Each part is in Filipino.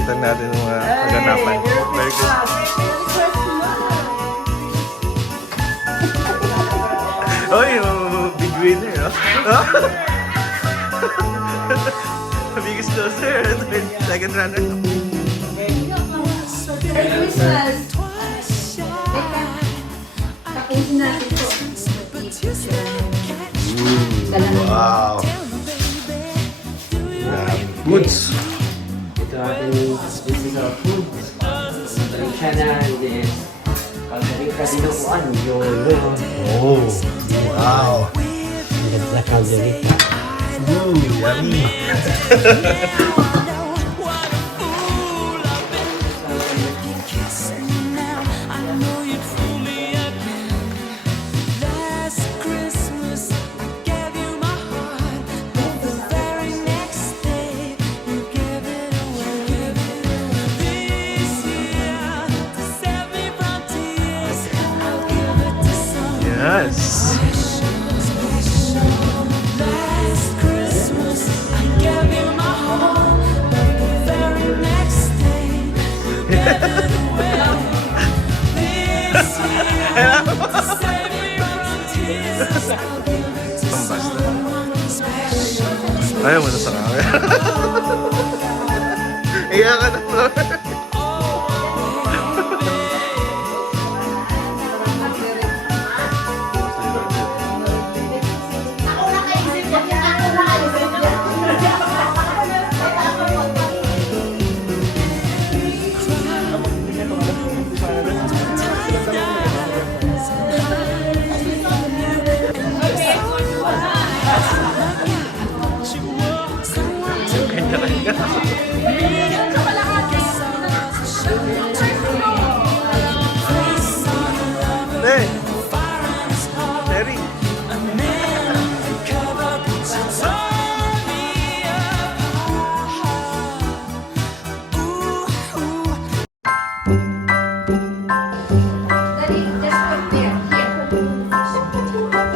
Kita natin yung mga kaganapan. Very good. Oy, big winner, no? Biggest loser. Second runner. Merry Christmas! Tapusin natin po. Wow. Goods. Ito ating, this is our food. Chana is kalabing kadinukuan yung Oh. Wow. black calderita. Ooh, yummy. Yes. Ayaw mo na sa camera. Iya ka na, Flor. Hey, Terry.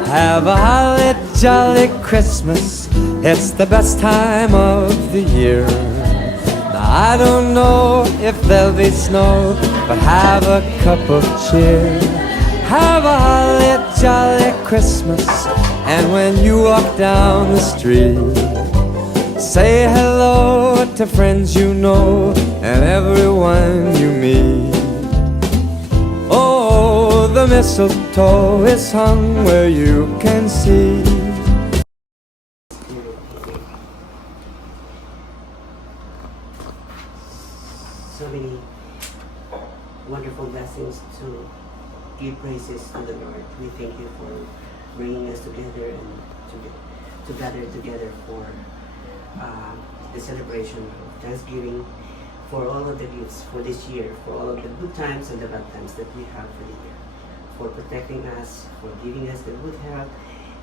Have a holly jolly Christmas. It's the best time of the year. Now I don't know if there'll be snow, but have a cup of cheer. Have a holly jolly Christmas. And when you walk down the street, say hello to friends you know and everyone you meet. Oh, the mistletoe is hung where you can see. So many wonderful blessings to give praises to the Lord. We thank you for bringing us together and to gather together for the celebration of Thanksgiving, for all of the gifts for this year, for all of the good times and the bad times that we have for the year, for protecting us, for giving us the good health,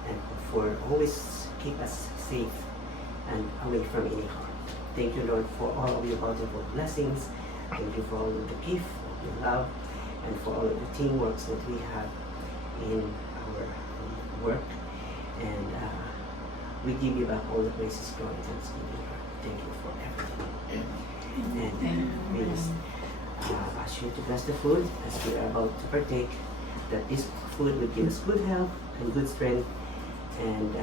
and for always keep us safe and away from any harm. Thank you, Lord, for all of your bountiful blessings. Thank you for all of the gift of your love and for all of the teamwork that we have in our work. And we give you back all the praises, glory, and thanksgiving. Thank you for everything. And we just ask you to bless the food as we are about to partake, that this food will give us good health and good strength. And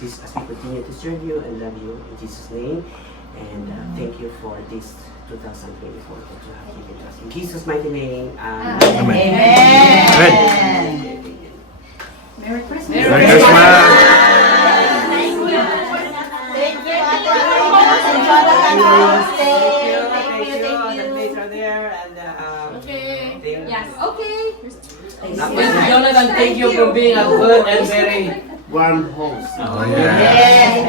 this, as we continue to serve you and love you in Jesus' name. And thank you for this 2024 that you have given us. In Jesus' mighty name, Amen. Amen. Merry Christmas. Merry Christmas. Jonathan, thank you for being a good and very warm host. Oh, Yes,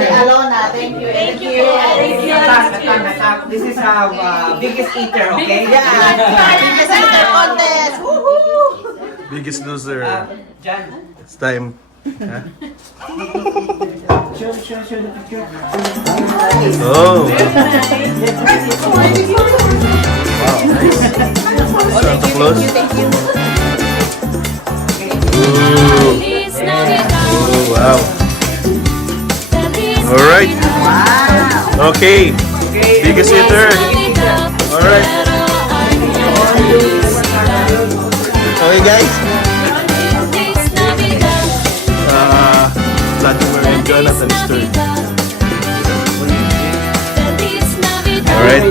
Ate Alona, thank you. Thank you. Thank you. This is our biggest eater, okay? Yeah, biggest eater contest. Woohoo! Biggest Loser. Jan, It's time. Huh? show the picture. Oh! Wow, nice. Santa Claus. Ooh. Oh, wow. Alright. Okay. Biggest hitter. Alright. Okay, guys. Vladimir and Jonathan is third. Alright.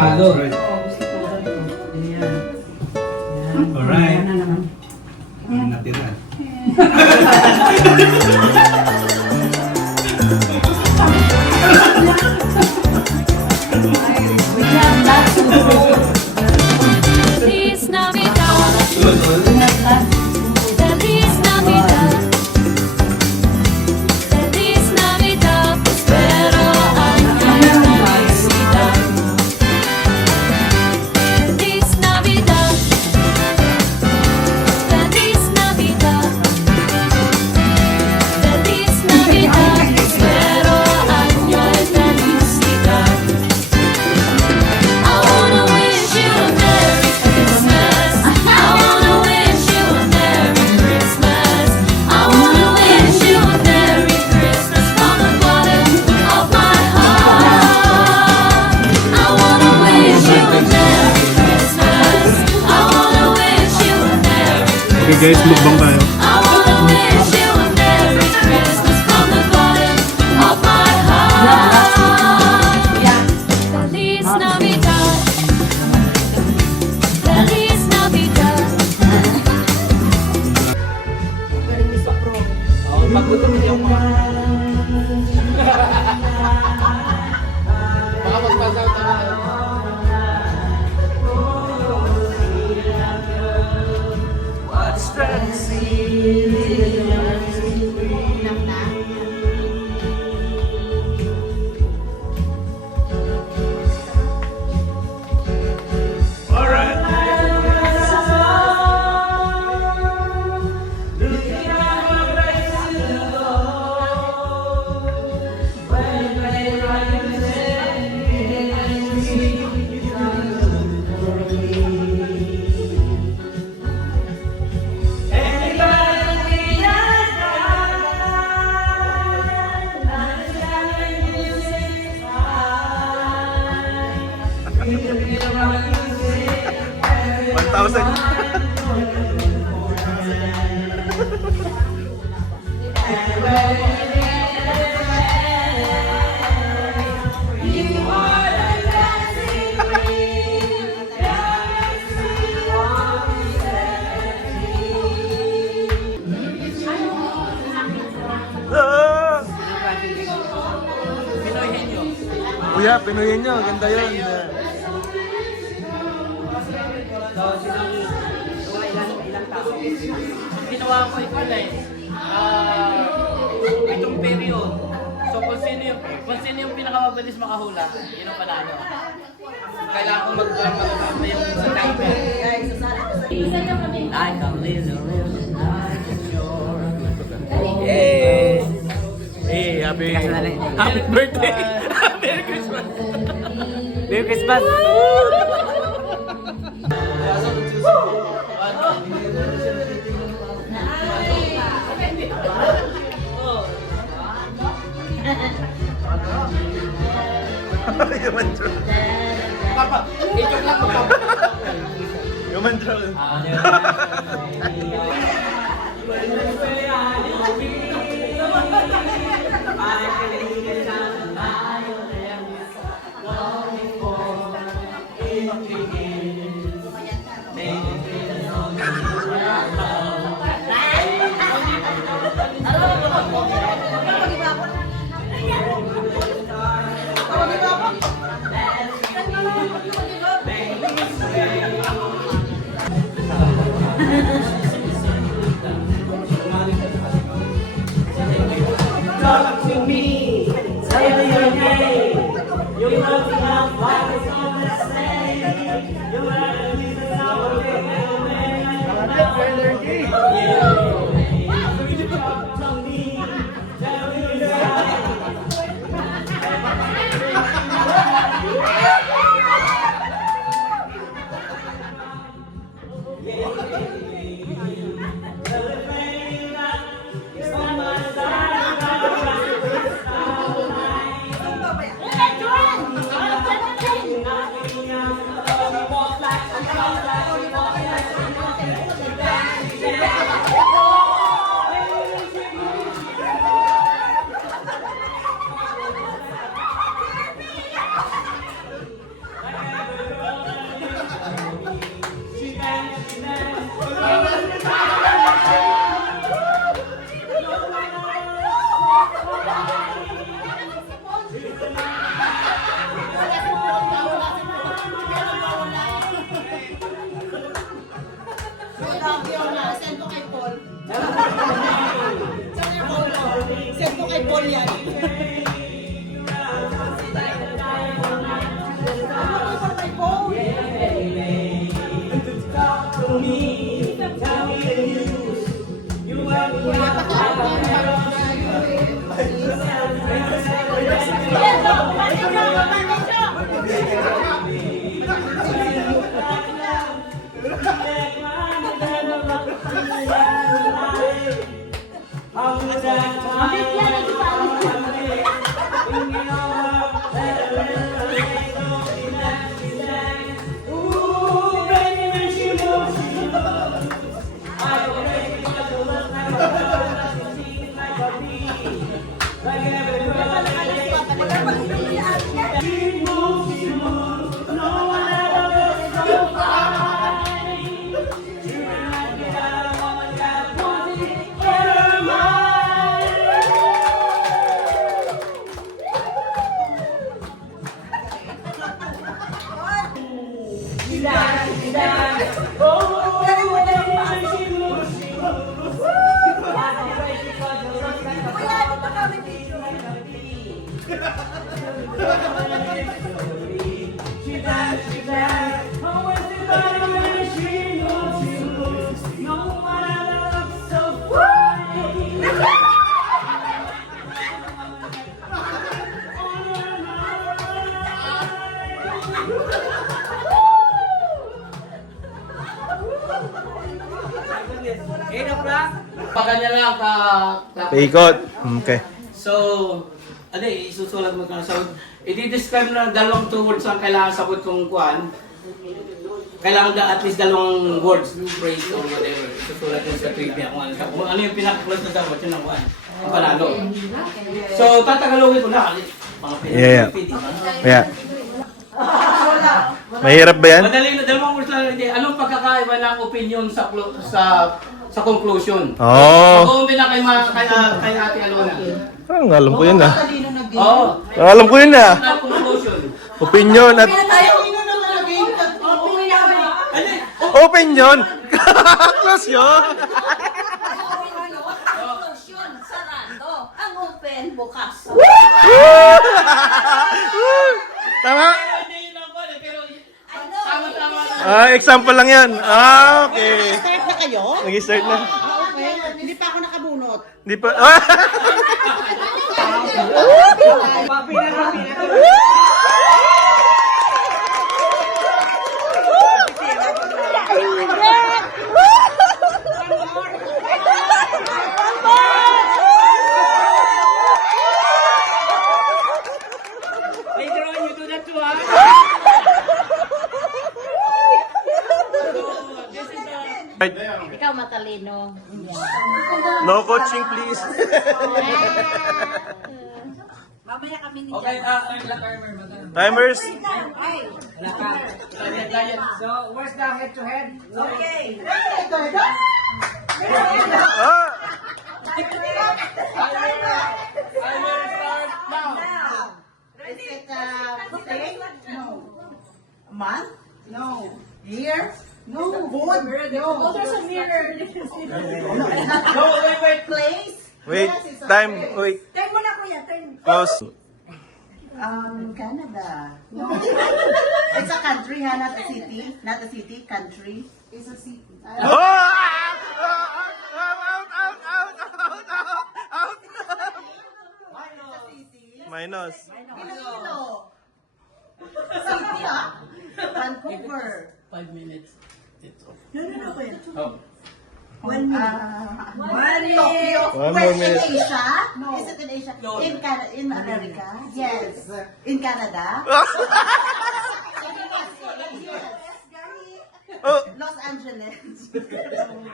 Halo. Alright. Natira. Feliz Navidad. Feliz Navidad. Feliz Navidad. Prospero año y felicidad. Feliz Navidad. Feliz Navidad. Feliz Navidad. Prospero año y felicidad. I wanna wish you a Merry Christmas. I wanna wish you a Merry Christmas. I wanna wish you a Merry Christmas from the bottom of my heart. I wanna wish you a Merry Christmas. I wanna wish you a Merry Christmas. Okay guys, mukbang tayo. I wanna wish you a Merry Christmas from the bottom of my heart. Feliz Navidad. Feliz Navidad. Magutom yung mga... Kuya, pinuhin nyo. Ganda yun. Ginawa ko ito itong period. So kung sino yung pinakamabilis makahula, yun ang panalo. Kailangan ko mag-magpapay yung sa timer. I can live the rest of my life. Hey! Hey, happy birthday! Merry Christmas! Merry Christmas! Human troll. Human troll. Talk to me, tell me your name. You're looking out like it's all the same. You're like a piece of sour cake, little man. Talk to me, tell me your name. Send ko kay Paul yan. Pagkanya lang Paikot. Okay. So, isusulat mo ka sa i-describe na dalawang 2 words ang kailangan sabot kong kuan. Kailangan at least dalawang words, phrase or whatever. Isusulat mo sa trivia kung ano yung pinaka-close na sabot, yun ang kuan. Ang panalo. So, tatagalogin ko na. Yeah. Yeah. Mahirap ba yan? Madali na, dalawang words lang. Anong pagkakaiba ng opinion sa conclusion? Oh. So, kung kay Ate Alona. Parang alam ko yun ah. Oo. Alam ko yun ah. Ang conclusion. Opinion at... Opinion! Close yun! Conclusion, sarado. Ang open, bukas. Tama? Hindi yun ang kuan, pero tama-tama. Ah, example lang yan. Ah, okay. Start na kayo? Nag-start na. Okay. Hindi pa ako nakabunot. Di pa... Ah! Later on, you do that too, ha? Ikaw matalino. No coaching, please. Mamaya kami ni Okay, Jan. Timers. So, where's the head to head? Okay. Ah! Timer start now. Is it day? No. A month? No. Year? No. Food? No. Oh, there's a mirror. No, wait. Place? Wait, Yes, it's time. okay. Wait. Turn mo na kuya, turn. Pause. Canada. No. It's a country, ha? Not a city. Not a city, country. It's a city. Oh! Out! Minus. Iloilo. City, ha? Vancouver. 5 minutes. It's off. No, kuya. Oh. One minute. Tokyo. One Where, more minute. in Asia? No. Is it in Asia? No. In America? Yes. In Canada? Oh! Los Angeles.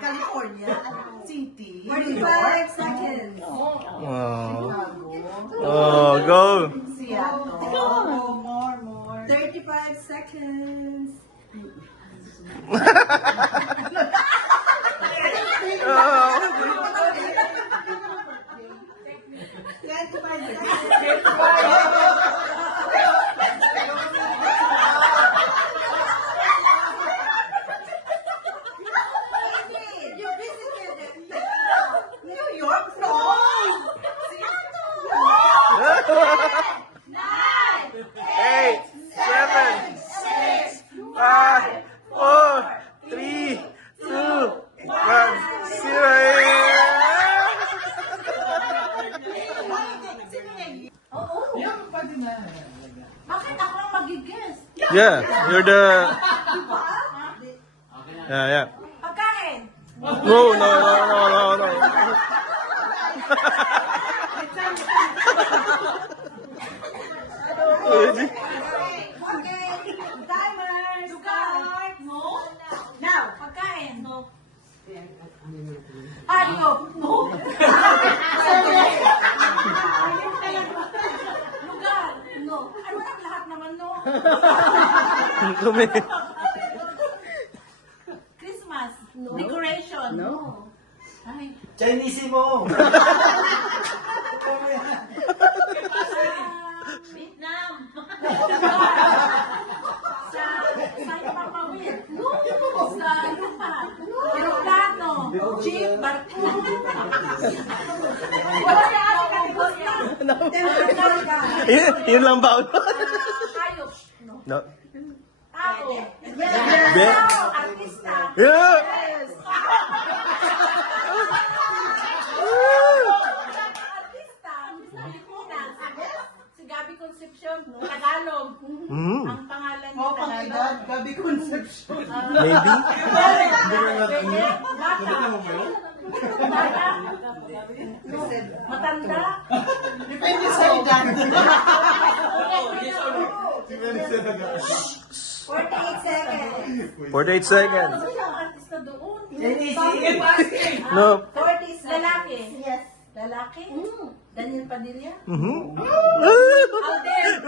California. City. 45 seconds. Oh. Oh, go. Seattle. More. 35 seconds. You visited New York? No. Eight, 7, 6, 5, 4, 3, 2, 1, 0. Bakit ako lang magigis? Yeah, you're the... Yeah. Pagkain. No. Okay. Timers. Start. No. Now. Pagkain. No. Ayop. No. Lugar. No. Ay, walang lahat naman, no. Christmas. No. Decoration. No. Ay. Chinese mo! Vietnam. Sa Ipapawid. No. Sa Lupa. Aeroplano. Jeep. Barko. Wala na ako kategorya. Yun lang ba? Hayop. No. Tao. Yeah. Tao. Artista. Yeah. Artista. Pilipinas. Si Gabby Concepcion. Tagalog. Ang pangalan niya Tagalog. Gabi Concepcion. Maybe? Bata. Bata. Matanda. Depende sa edad. Oh, yes or no? 48 seconds. 48 seconds. Artista doon. No. 40 lalaki. Yes. Lalaki? Daniel Padilla? Mhm. Alden.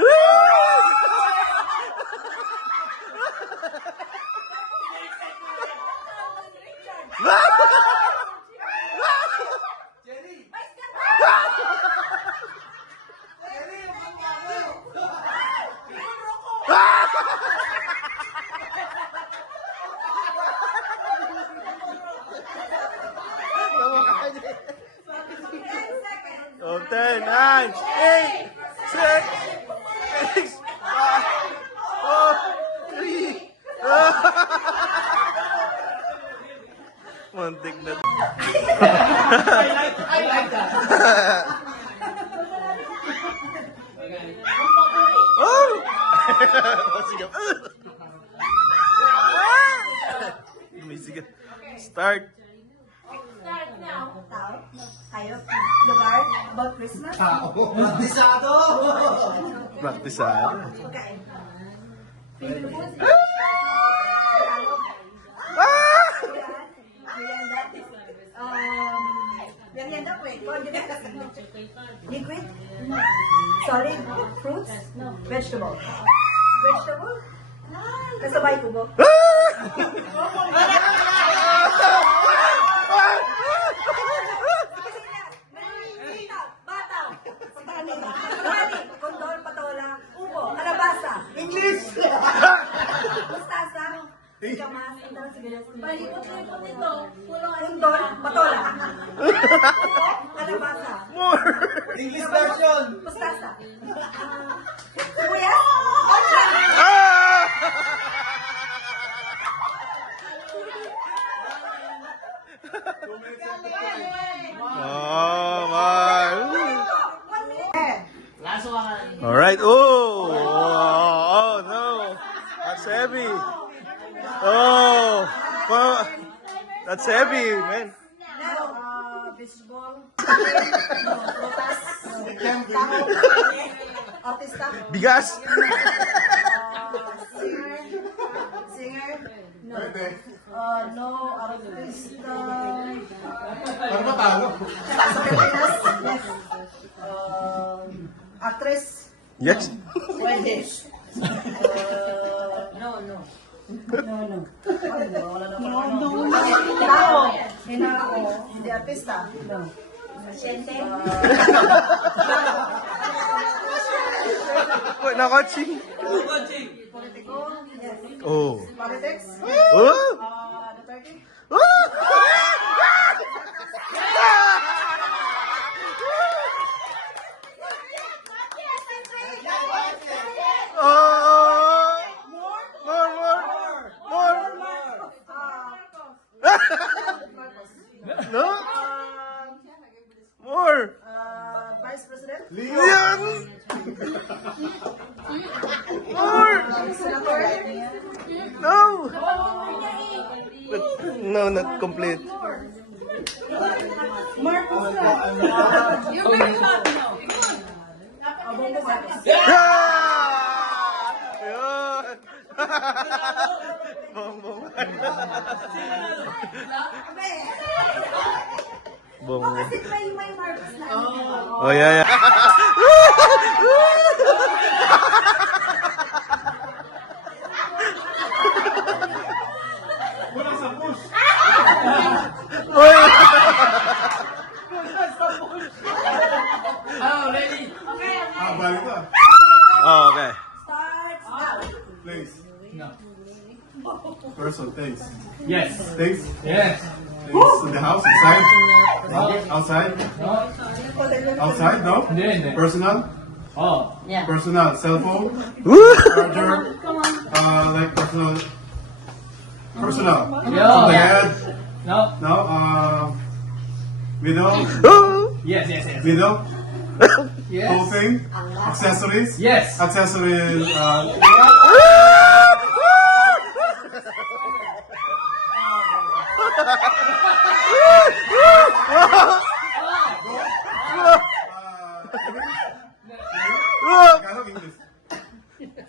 Oh, 10, 9, 8, 6, 6, 5, 4, 3. Muntik na. I like that. Oh! Sigaw. May sigaw. Start. Start now. Tao. Tayo. Lugar. About Christmas. Matisado! Praktisado. Pagkain. Filipino food. Merienda. Merienda po eh. Liquid. Solid. Fruits. Vegetable. Vegetable. Kasabay ko mo. Bataw. Kani. Kondol, patola. Ubo. Kalabasa. English! Mustasa. Kamas. Palipot-lipot ito. Kondol, patola. Ubo. Kalabasa. More. English version! Mustasa. Sibuyas. Okra. Ah! Oh, my. 1 minute. Last one. All right. Oh, oh no, that's heavy. Oh, well, that's heavy, man. Now, baseball. Artista. Bigas. Singer. No. No, artista. Ano ba talo? Sa Pilipinas. Yes. Actress. Yes. Pwede. No. Wala na pa. Tao. Hinao. Hindi artista. No. Pasyente. Wait, nakaching. Politiko. Yes. Oh. Politics. Oh. Duterte. Oh. More. No. More. Vice President. Yan. More. Senator. No. No, not complete. Marcos. You're very hot now. Bongo Marcos. Yeah! Ayun. Bongbong. Bongbong. Kasi may Marcos na. Oh, yeah. Uy! Oh, ready? Balik ka. Oh, okay. Starts now. Place. No. Person, things. Yes. Things. Yes. Things in the house, inside. Outside. No. Outside, no? Hindi. Personal. Oh. Personal. Cell phone. Woo! Charger. Like personal. Personal. Yeah. On the head. No. No. Middle. Oh! Yes. Middle. Yes. Clothing. Accessories. Yes. Accessories.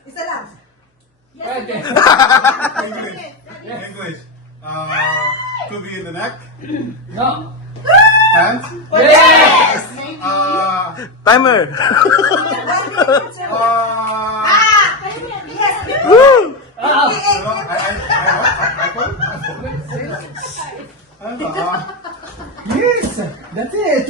Isa lang. Pwede. English. To be in the neck. No. Hands. Yes! Timer. Yes. Woo! Yes, that's it.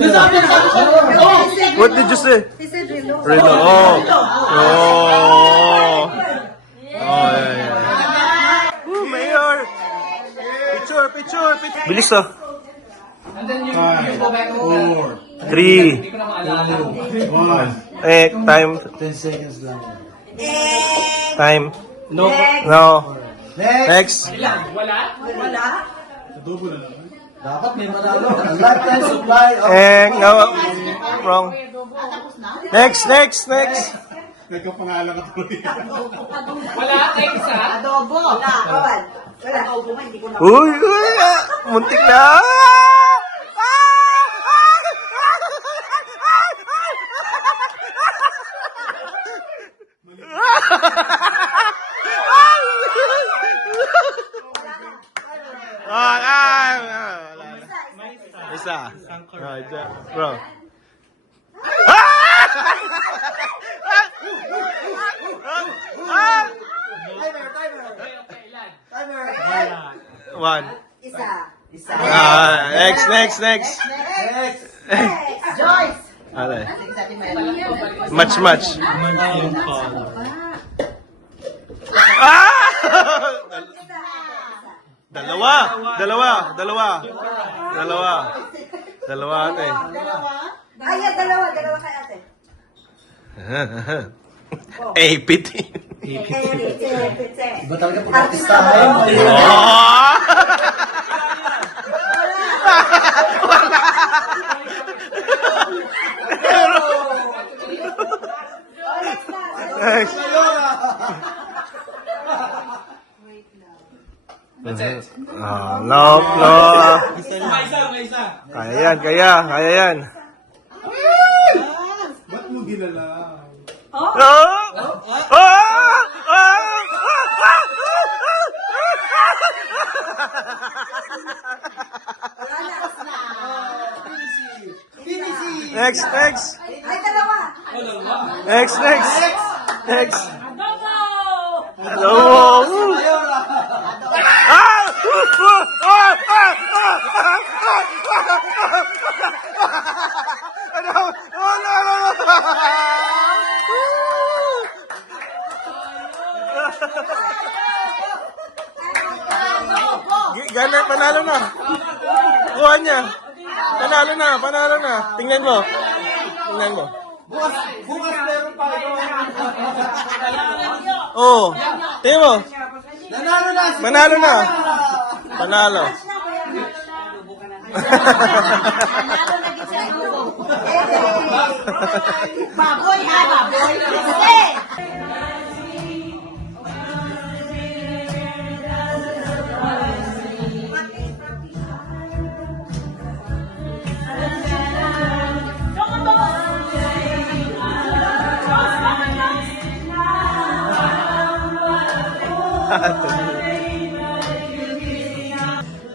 What did you say? He said hello. Relo. Oh. Oh. Oh, yeah. Woo, Mayor. Picture. Bilis ah. And then you go back home. 4, 3. Hindi ko na maalala. 1. Time. 10 seconds lang. Time. No. No. Next. Wala? Wala. Adobo na naman. Dapat may manalo. Lifetime supply of... No. Wrong. Next. Nagkapangalan ka tuloy. Wala? Isa? Adobo. Wala. Kawan. Wala. Adobo man, hindi ko na. Uy, muntik na. Isa. Bro. One. Isa. Next. Joyce. Ale. Sabi mo yun. Match. Dalawa ate. Ay, dalawa kay ate. Piti. Ba talaga pag-artistahan? Next. No. May isa. Kaya yan. Ba't mo ginala? Next. Ay, dalawa. Next. Hello. Ganun, panalo na. Kuha niya. Panalo na. Tingnan mo. Bukas meron pa ito. Oh, tingnan mo. Nanalo na! Panalo na. Panalo. Baboy, baboy. Sige.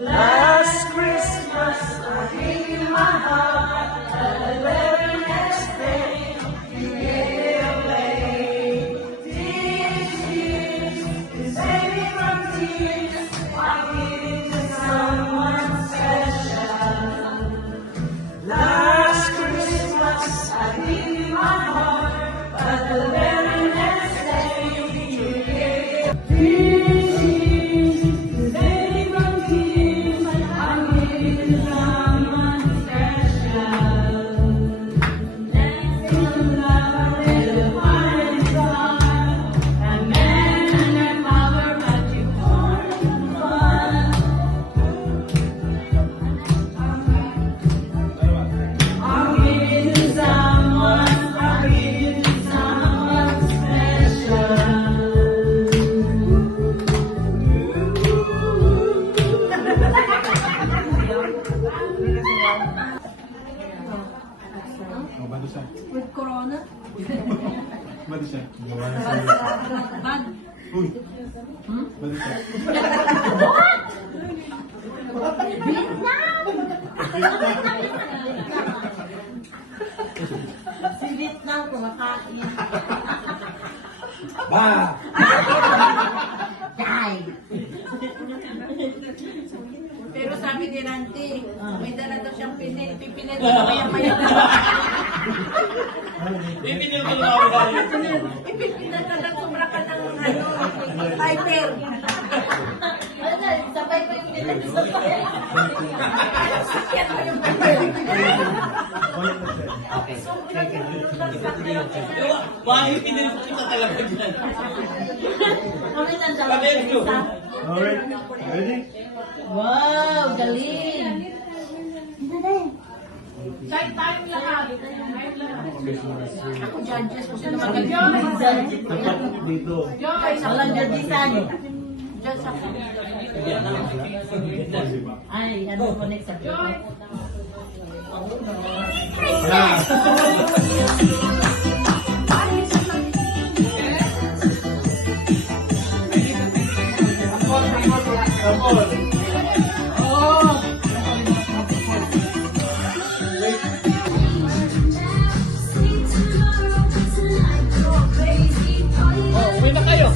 Last Christmas, I gave you my heart, and the very next day, you gave it away. Tears, baby from tears, I give it to someone special. Last Christmas, I gave you my heart, but the very next day, you gave it. Mali siya. Si Vietnam kumakain. Ba! Pero sabi ni Ranti, may dala daw siyang pipinit na maya-maya. Ipinil ko lang ako dahil. Ipipinit na lang sobra ka ng tighter. Sabay pa yung pinit. Sakyan mo yung Okay. Thank you. Ipinil ko kita talaga dyan. Alright. Ready? Wow, galing! Side time lahat. Ako judges ko sino mag-judge. Tapat dito. Walang judgesan. Judge ako. Ay, ano ko next subject? Uwi na kayo.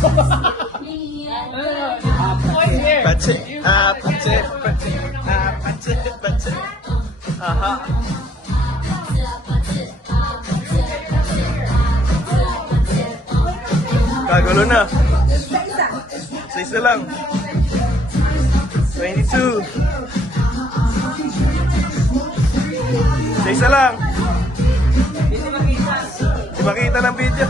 Pache, pache, pache, pache, pache. Aha. Kagulo na. Isa lang. 22. Isa lang. Hindi makita ng video.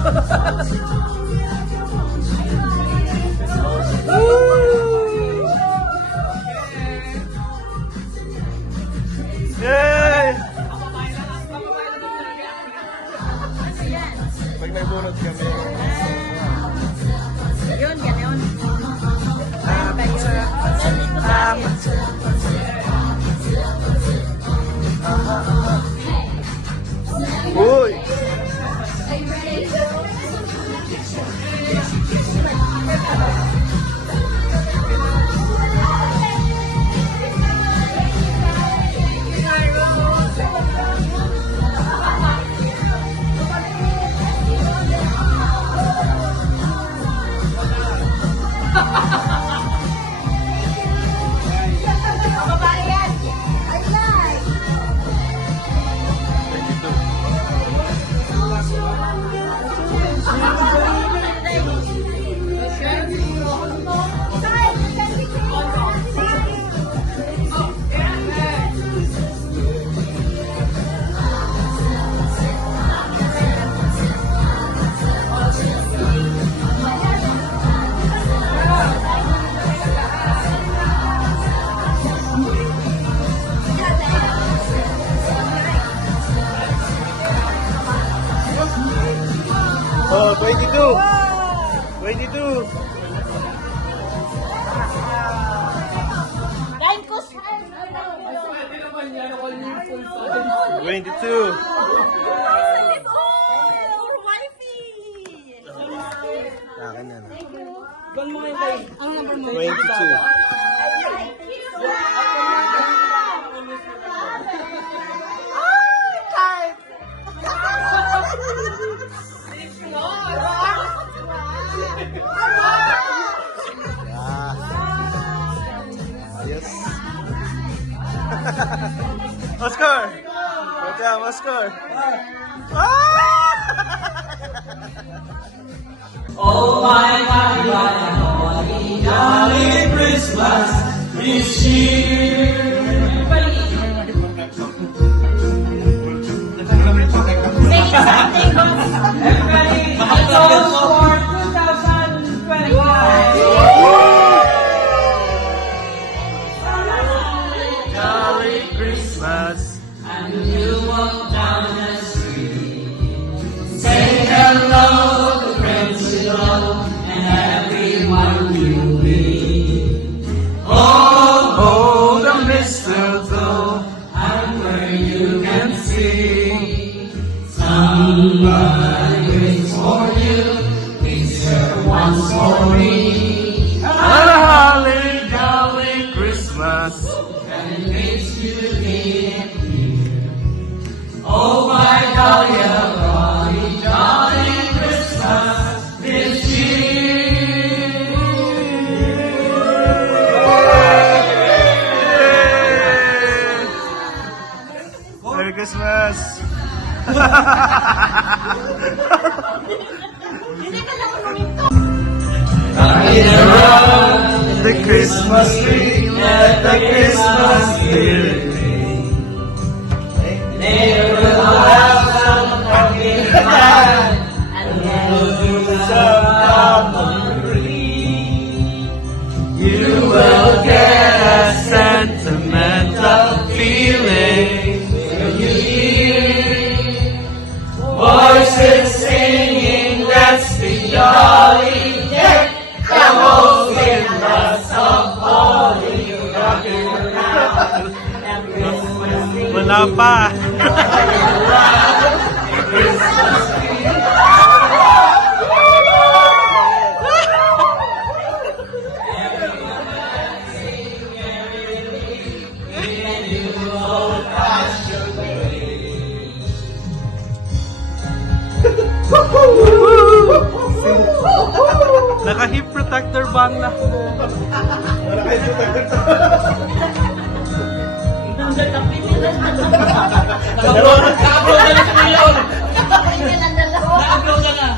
Yay! Pag nagbunot kami. Yun, ganyan. Uy! Oh, 22. 22. Kain ko sa 22. Akin na na. 22. Ayos. Oscar! Good job, Oscar! Oh my jolly, jolly Christmas this year. Everybody, it's all for 2025. Jolly Christmas! And you walk down the street, say hello to friends you know, and everyone you meet. Oh, Oh, the A holly jolly Christmas. Merry Christmas! The Christmas tree, let the Christmas spirit ring. They will have some pumpkin pie and we'll do some potpourri. You will get a sentimental feeling when you hear voices singing, let's be jolly. Wala pa. Naka-hip protector bang na. Naka-upload na si Kuya Ol. Naka-upload na nga.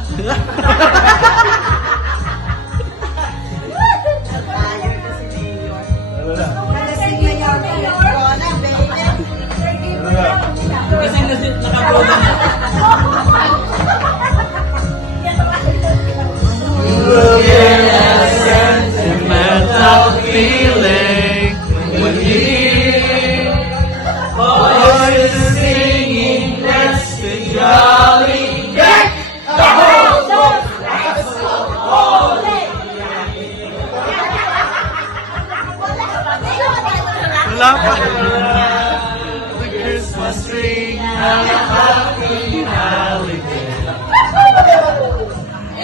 Kasi naka-upload na nga. You will get a sentimental feeling when you hear voices singing, let's be jolly. Deck the halls with lights so holy. Wala pa. The Christmas tree and a happy holiday.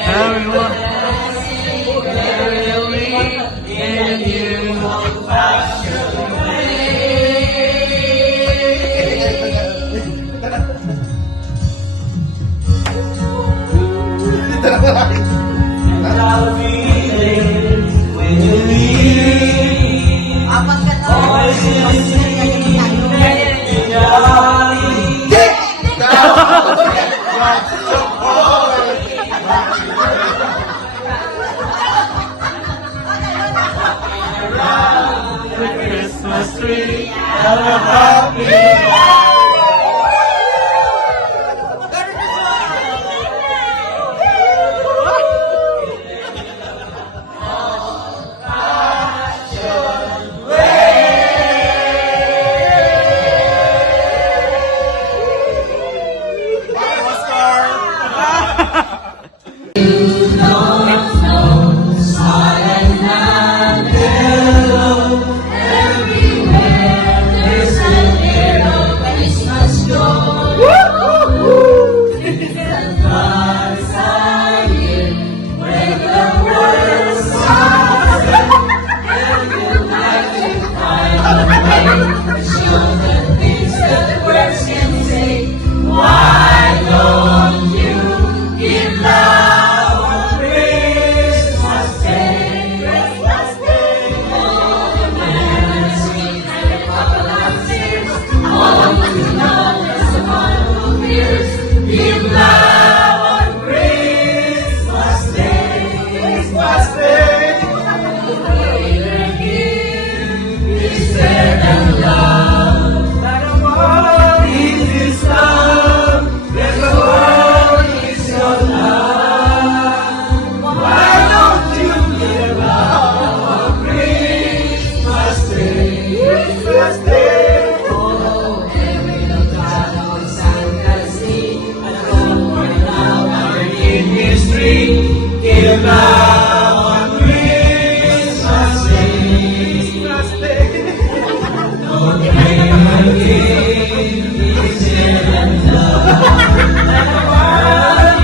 Everyone. Christmas tree and a happy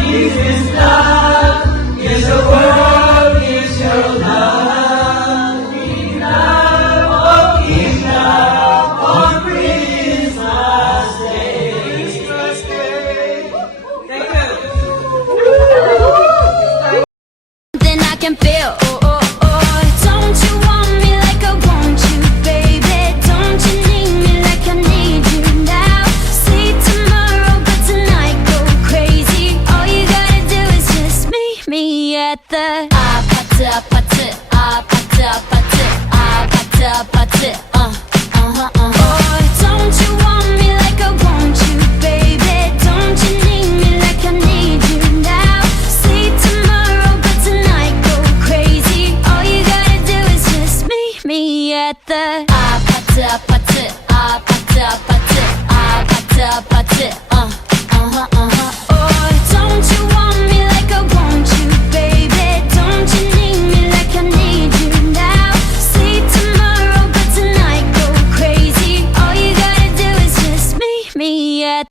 Is this love? Is a world at the apate, apate, apate, apate, apate, apate, Oh, don't you want me like I want you, baby? Don't you need me like I need you now? Sleep tomorrow, but tonight go crazy. All you gotta do is just meet me at the apate, apate, apate, apate, apate, apate,